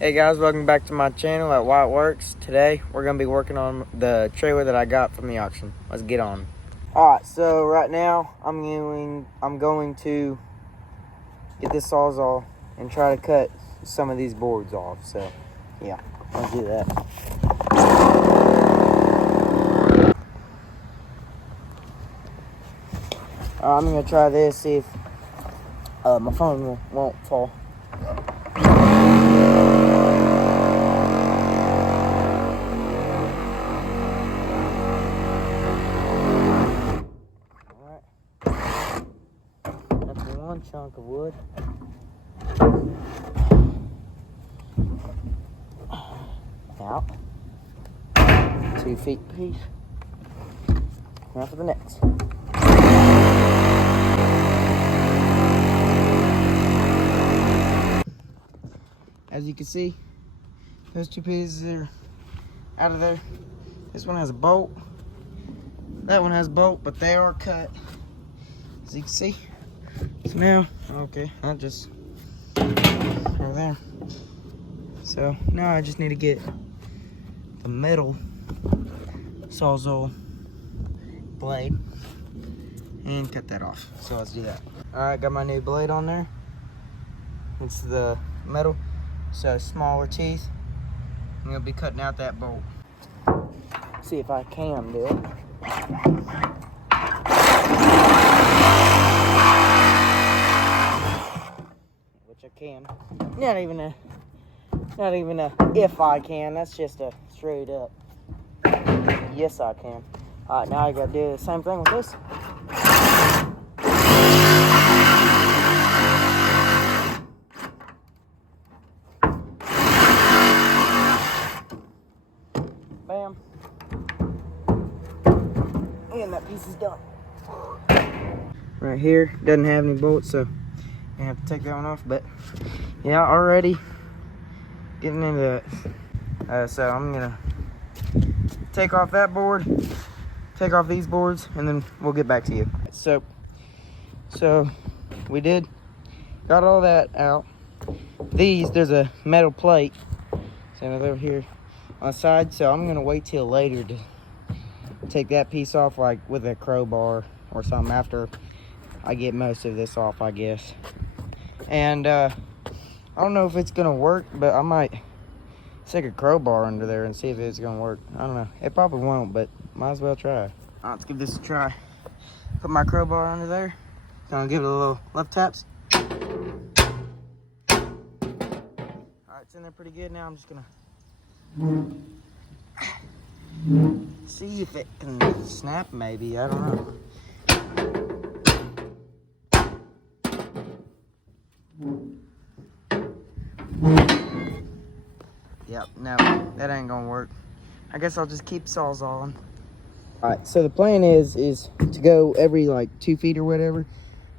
Hey guys, welcome back to my channel at Why It Works. Today we're going to be working on the trailer that I got from the auction. Let's get on. Alright, so right now I'm going to get this Sawzall and try to cut some of these boards off. So yeah, let's do that. I'm going to try this, see if my phone won't fall. One chunk of wood. Out. 2 feet piece. Now for the next. As you can see, those 2 pieces are out of there. This one has a bolt. That one has a bolt, but they are cut. As you can see. So now, okay, I just over there. So now I just need to get the metal Sawzall blade and cut that off. So let's do that. All right, got my new blade on there. It's the metal, so smaller teeth. I'm gonna be cutting out that bolt. See if I can do it. I can. Not even a if I can, that's just a straight up yes I can. Alright, now I gotta do the same thing with this. Bam. And that piece is done. Right here, doesn't have any bolts, so I have to take that one off, but yeah, already getting into it. So I'm gonna take off that board, take off these boards, and then we'll get back to you. So we got all that out. There's a metal plate standing over here on the side, so I'm gonna wait till later to take that piece off, like with a crowbar or something, after I get most of this off, I guess. And I don't know if it's gonna work, but I might stick a crowbar under there and see if it's gonna work. I don't know. It probably won't, but might as well try. All right, let's give this a try. Put my crowbar under there. Gonna give it a little left taps. All right, it's in there pretty good. Now I'm just gonna see if it can snap. Maybe, I don't know. Yep, no, that ain't gonna work. I guess I'll just keep Sawzalling. Alright, so the plan is to go every like 2 feet or whatever,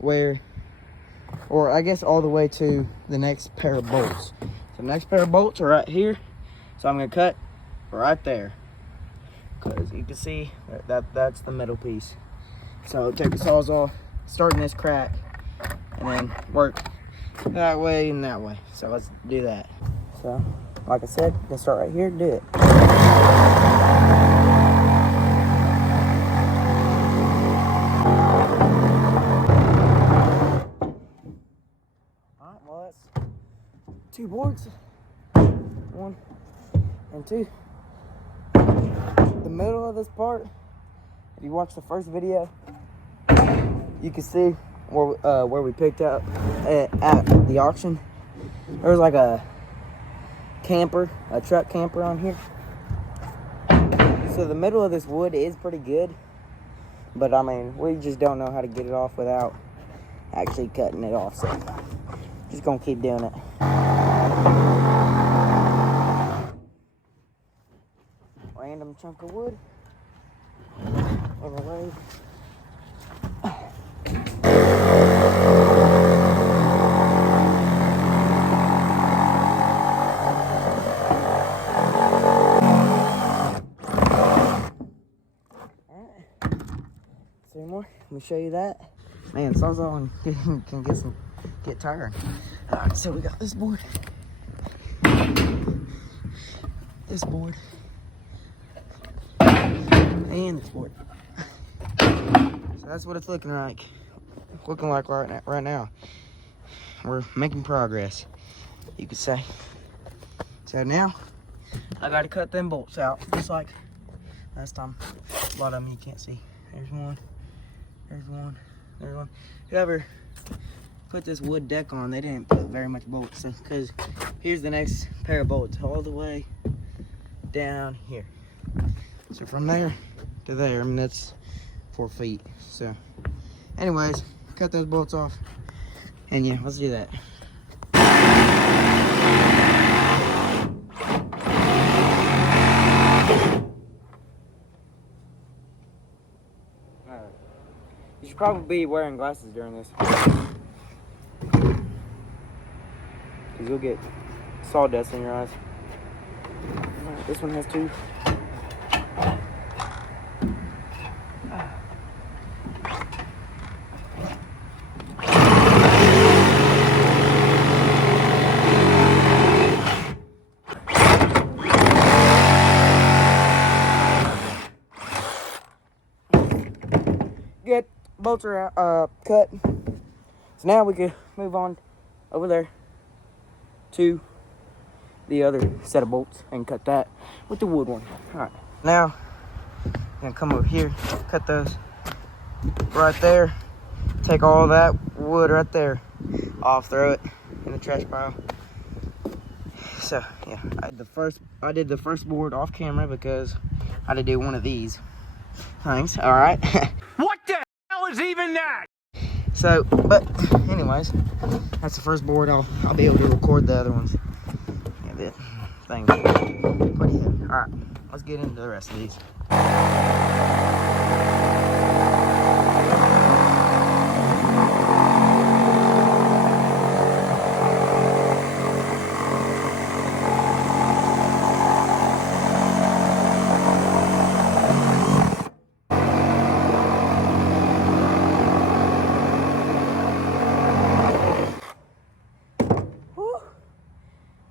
or I guess all the way to the next pair of bolts. So the next pair of bolts are right here, so I'm gonna cut right there. Because you can see that's the middle piece. So take the Sawzall, start in this crack, and then work that way and that way. So let's do that. So like I said, you can start right here and do it. Alright, well that's 2 boards. 1 and 2. The middle of this part, if you watch the first video, you can see where we picked up at the auction. There was like a truck camper on here. So the middle of this wood is pretty good, but I mean, we just don't know how to get it off without actually cutting it off. So just gonna keep doing it. Random chunk of wood overlaid. More. Let me show you that. Man, Sawzall can get tired. Alright, so we got this board. this board and this board. So that's what it's looking like. Right now. We're making progress, you could say. So now I gotta cut them bolts out, just like last time. A lot of them you can't see. There's one, there's one, there's one. Whoever put this wood deck on, they didn't put very much bolts, because here's the next pair of bolts, all the way down here. So from there to there, I mean, that's 4 feet. So anyways, cut those bolts off, and yeah, let's do that. You should probably be wearing glasses during this, because you'll get sawdust in your eyes. Alright, this one has 2. Good. Bolts are cut. So now we can move on over there to the other set of bolts and cut that with the wood one. Alright. Now I'm gonna come over here, cut those right there. Take all that wood right there off, throw it in the trash pile. So yeah, I did the first board off camera because I had to do one of these things. Alright. What the hell is even that? So, but anyways, that's the first board. I'll be able to record the other ones. Yeah, that thing pretty heavy. Alright, let's get into the rest of these.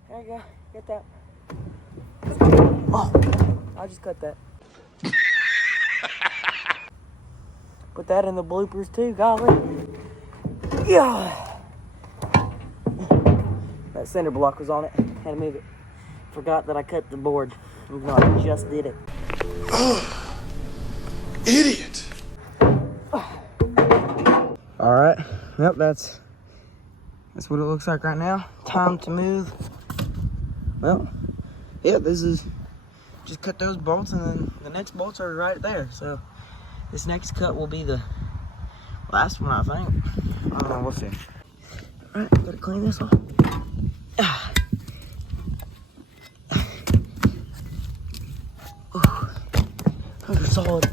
There you go, get that. Oh, I just cut that. Put that in the bloopers too, golly. Yeah. That cinder block was on it, had to move it. Forgot that I cut the board, even though I just did it. Oh, idiot. Alright, yep, that's what it looks like right now. Time to move. Well, yeah, this is just cut those bolts, and then the next bolts are right there. So this next cut will be the last one, I think. I don't know, we'll see. Alright, gotta clean this off. Those are solid.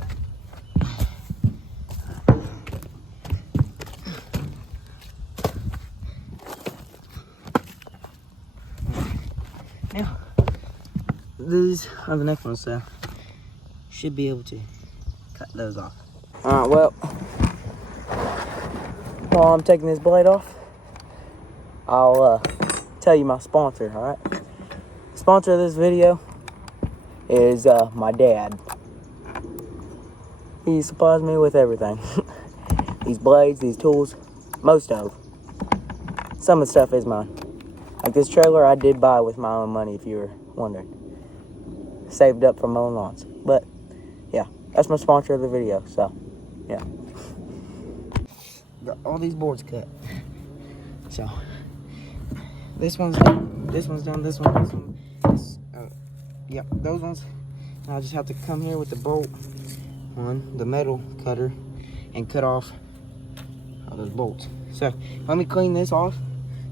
Now, these are the next ones, so should be able to cut those off. Alright, well, while I'm taking this blade off, I'll tell you my sponsor, alright? The sponsor of this video is my dad. He supplies me with everything. These blades, these tools, most of. Some of the stuff is mine. Like this trailer I did buy with my own money, if you were wondering. Saved up from my own lawns. But, yeah, that's my sponsor of the video, so, yeah. Got all these boards cut. So, this one's done, this one's done, this one, yep, those ones. I'll just have to come here with the bolt on the metal cutter and cut off all those bolts. So, let me clean this off,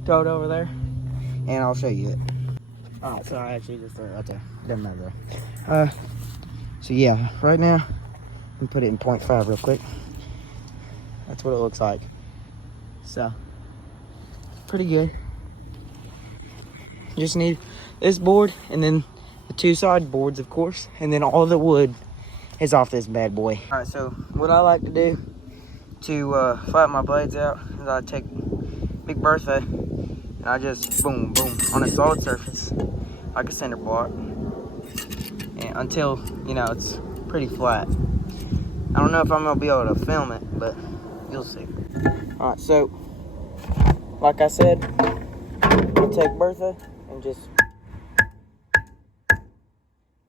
throw it over there, and I'll show you it. Alright, so I actually just threw it right there. Doesn't matter though. So yeah, right now, let me put it in 0.5 real quick. That's what it looks like. So, pretty good. Just need this board, and then the 2 side boards, of course, and then all the wood is off this bad boy. Alright, so what I like to do to flatten my blades out is I take Big Bertha and I just boom, boom on a solid surface like a cinder block. until, you know, it's pretty flat. I don't know if I'm gonna be able to film it, but you'll see. All right, so like I said, I'll take Bertha and just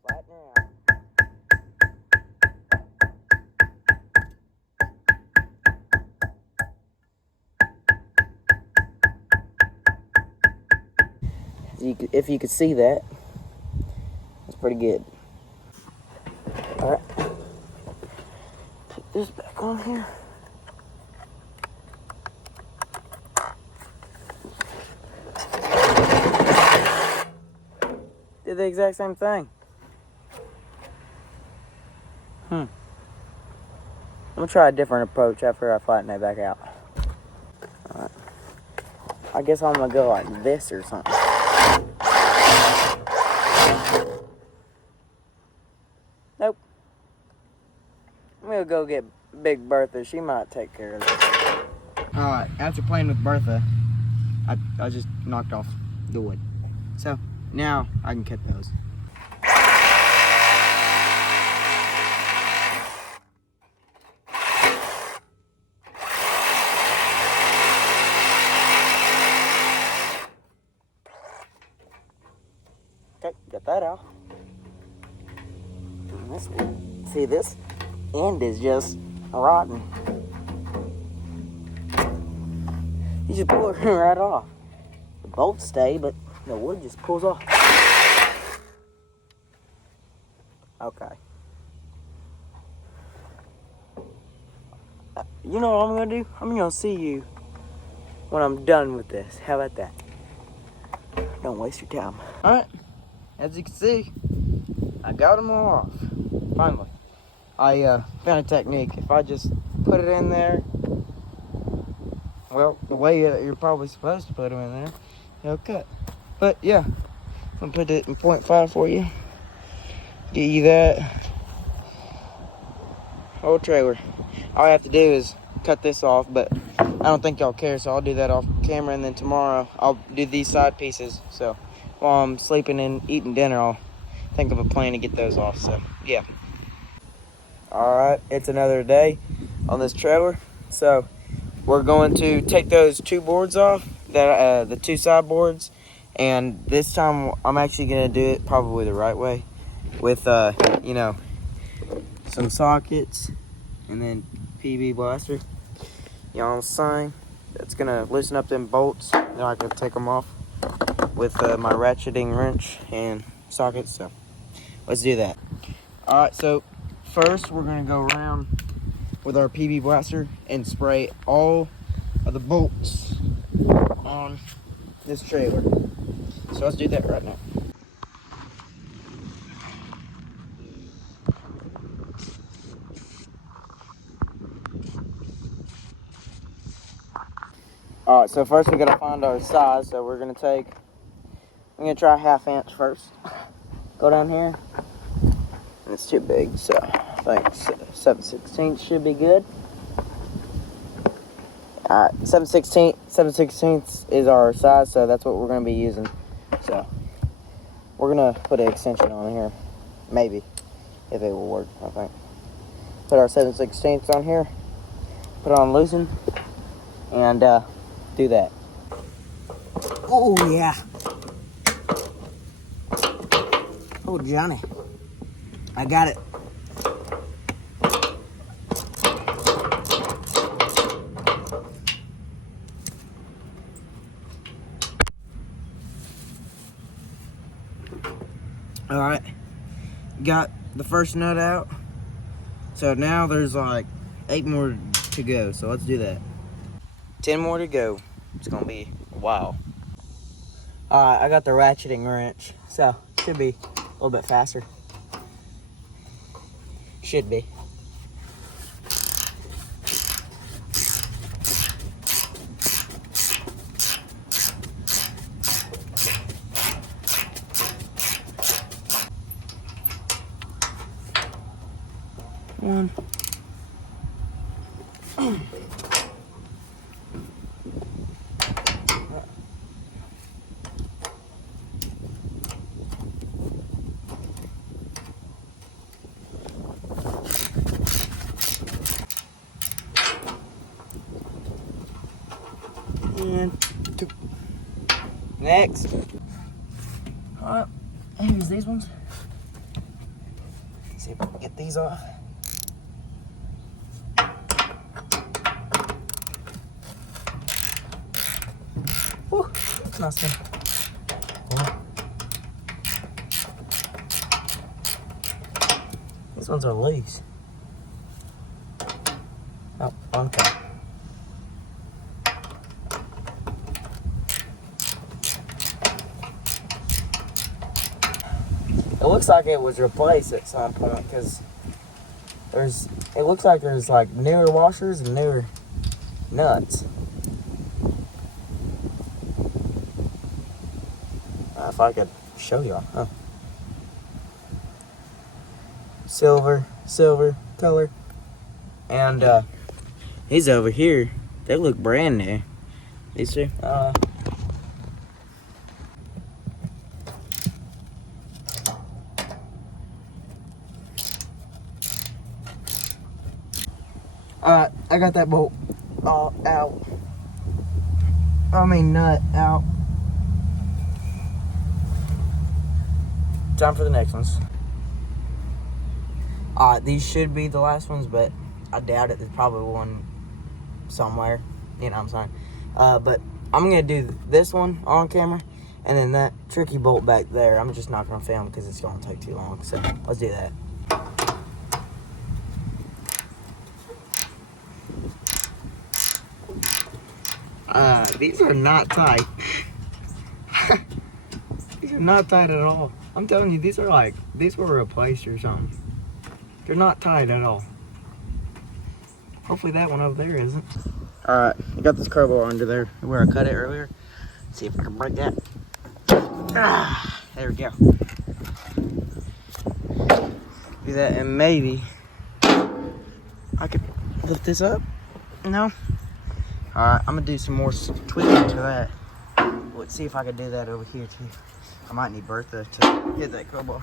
flatten her out. If you could see that, that's pretty good. All right, put this back on here. Did the exact same thing. I'm gonna try a different approach after I flatten that back out. All right. I guess I'm gonna go like this or something. Nope. I'm gonna go get Big Bertha. She might take care of this. Alright, after playing with Bertha, I just knocked off the wood. So, now I can cut those. Okay, got that out. See, this end is just rotten. You just pull it right off. The bolts stay, but the wood just pulls off. Okay. You know what I'm gonna do? I'm gonna see you when I'm done with this. How about that? Don't waste your time. Alright, as you can see, I got them all off. Finally. I found a technique. If I just put it in there, well, the way you're probably supposed to put them in there, it'll cut. But yeah, I'm gonna put it in 0.5 for you. Get you that whole trailer. All I have to do is cut this off, but I don't think y'all care, so I'll do that off camera, and then tomorrow I'll do these side pieces. So while I'm sleeping and eating dinner, I'll think of a plan to get those off. So yeah. Alright, it's another day on this trailer. So we're going to take those two boards off, the two side boards, and this time I'm actually going to do it probably the right way with, you know, some sockets and then PB blaster. You know what I'm saying? That's going to loosen up them bolts. Then I can take them off with my ratcheting wrench and sockets. So let's do that. Alright, so first we're going to go around with our PB blaster and spray all of the bolts on this trailer. So let's do that right now. Alright, so first we gotta find our size. So we're gonna I'm gonna try 1/2 inch first. Go down here. And it's too big, so I think 7/16 should be good. Alright, 7/16 is our size, so that's what we're gonna be using. So we're gonna put an extension on here, maybe, if it will work. I think. Put our 7/16 on here, put it on loosen, and do that. Oh yeah. Oh Johnny, I got it. All right, got the first nut out. So now there's like 8 more to go. So let's do that. 10 more to go. It's gonna be a while. All right, I got the ratcheting wrench, so should be a little bit faster. Should be. One. Next. Here's these ones. See if I can get these off. Whew, nice one. These ones are loose. Oh, okay. It looks like it was replaced at some point because it looks like there's like newer washers and newer nuts. If I could show y'all, huh? Silver color. And these over here, they look brand new. These two. I got that bolt all out. Nut out. Time for the next ones. These should be the last ones, but I doubt it. There's probably one somewhere. You know what I'm saying? But I'm going to do this one on camera, and then that tricky bolt back there, I'm just not going to film because it's going to take too long. So let's do that. These are not tight. These are not tight at all. I'm telling you, these were replaced or something. They're not tight at all. Hopefully that one over there isn't. Alright, I got this crowbar under there where I cut it earlier. Let's see if I can break that. There we go. Do that, and maybe I could lift this up. No? Alright, I'm gonna do some more tweaking to that. Let's see if I can do that over here too. I might need Bertha to hit that crowbar.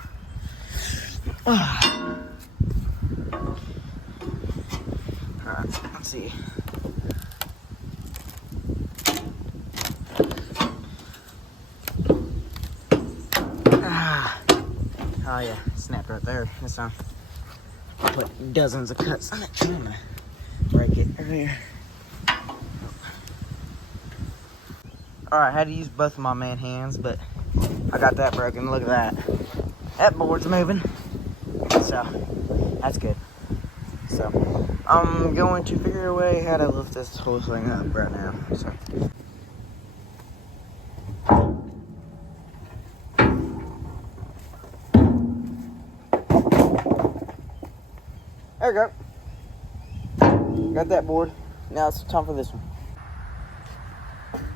Alright, let's see. Oh yeah, snapped right there this time. I put dozens of cuts on it. I'm gonna break it earlier. Alright, I had to use both of my man hands, but I got that broken. Look at that. That board's moving. So, that's good. So, I'm going to figure a way how to lift this whole thing up right now. So. There we go. Got that board. Now it's time for this one.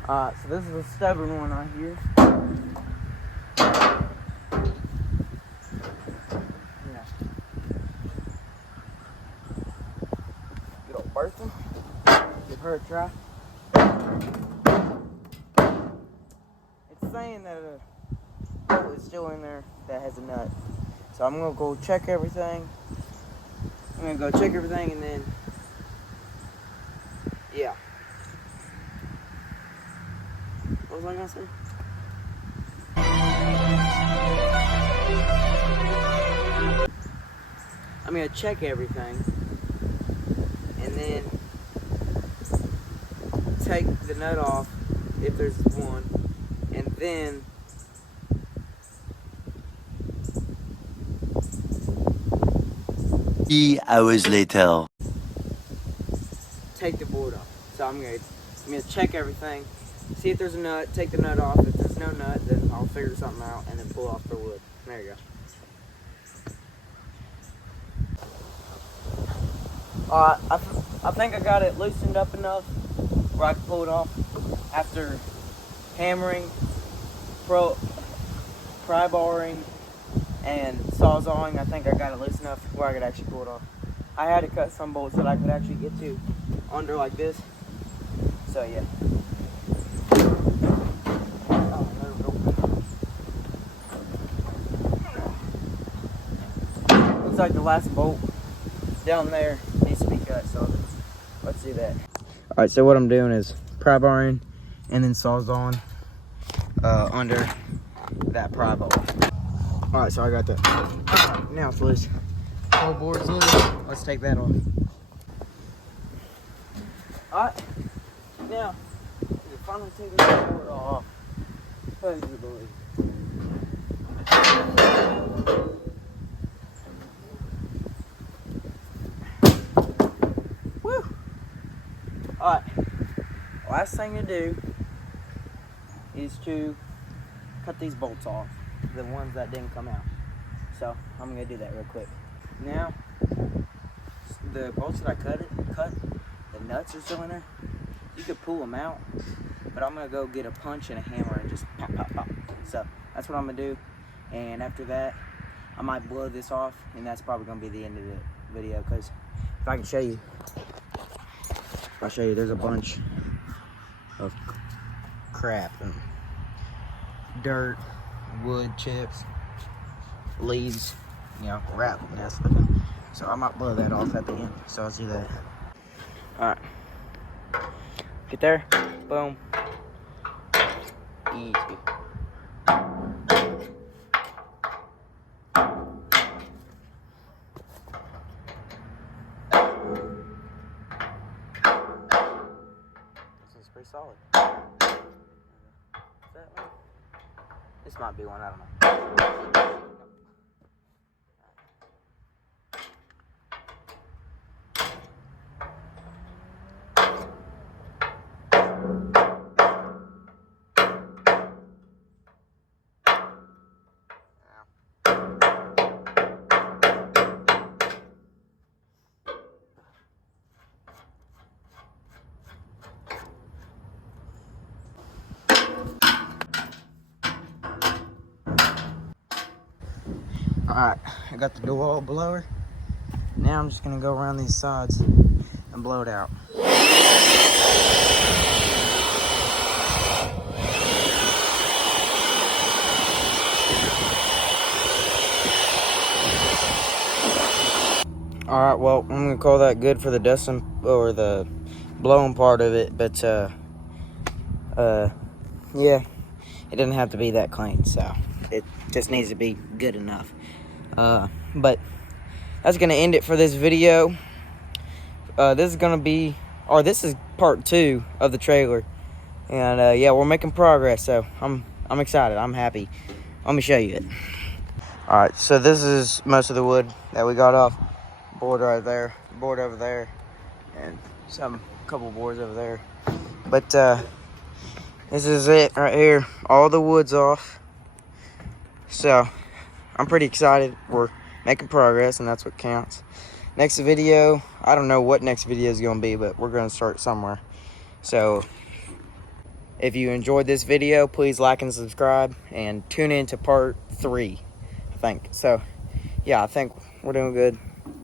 So this is a stubborn one right here. Yeah. Good old Bertha. Give her a try. It's saying that a bolt is still in there that has a nut. So I'm gonna go check everything. And then, yeah. What was I gonna say? I'm gonna check everything and then take the nut off if there's one, and then hours later. Take the board off. So I'm gonna check everything, see if there's a nut, take the nut off. If there's no nut, then I'll figure something out and then pull off the wood. There you go. I think I got it loosened up enough where I can pull it off after hammering, pry barring, and sawzawing. I think I got it loose enough where I could actually pull it off. I had to cut some bolts that I could actually get to under like this. So yeah. Oh, there we go. Looks like the last bolt down there needs to be cut, so let's do that. Alright, so what I'm doing is pry barring and then sawzawing under that pry bolt. All right, so I got that. All right, now it's loose. Whole board's loose. Let's take that off. All right, now we're finally taking the board off. Praise the Lord. Woo! All right, last thing to do is to cut these bolts off, the ones that didn't come out. So I'm gonna do that real quick. Now, the bolts that I cut, the nuts are still in there. You could pull them out, but I'm gonna go get a punch and a hammer and just pop, pop, pop. So that's what I'm gonna do. And after that, I might blow this off, and that's probably gonna be the end of the video. Cause if I can show you, I'll show you. There's a bunch of crap and dirt, wood chips, leaves, you know, rat nest looking. So I might blow that off at the end. So I'll see that. All right, get there, boom, easy. This is pretty solid. Is that one? This might be one, I don't know. Alright, I got the door blower. Now I'm just gonna go around these sides and blow it out. Alright, well, I'm gonna call that good for the dusting or the blowing part of it, but yeah, it doesn't have to be that clean, so it just needs to be good enough. But that's gonna end it for this video. This is gonna be, or this is part 2 of the trailer, and yeah, we're making progress. So I'm excited. I'm happy. Let me show you it. All right, so this is most of the wood that we got off. Board right there, board over there, and couple boards over there. But this is it right here. All the wood's off. So I'm pretty excited. We're making progress, and that's what counts. Next video, I don't know what next video is going to be, but we're going to start somewhere. So if you enjoyed this video, please like and subscribe, and tune in to part 3, I think. So yeah, I think we're doing good.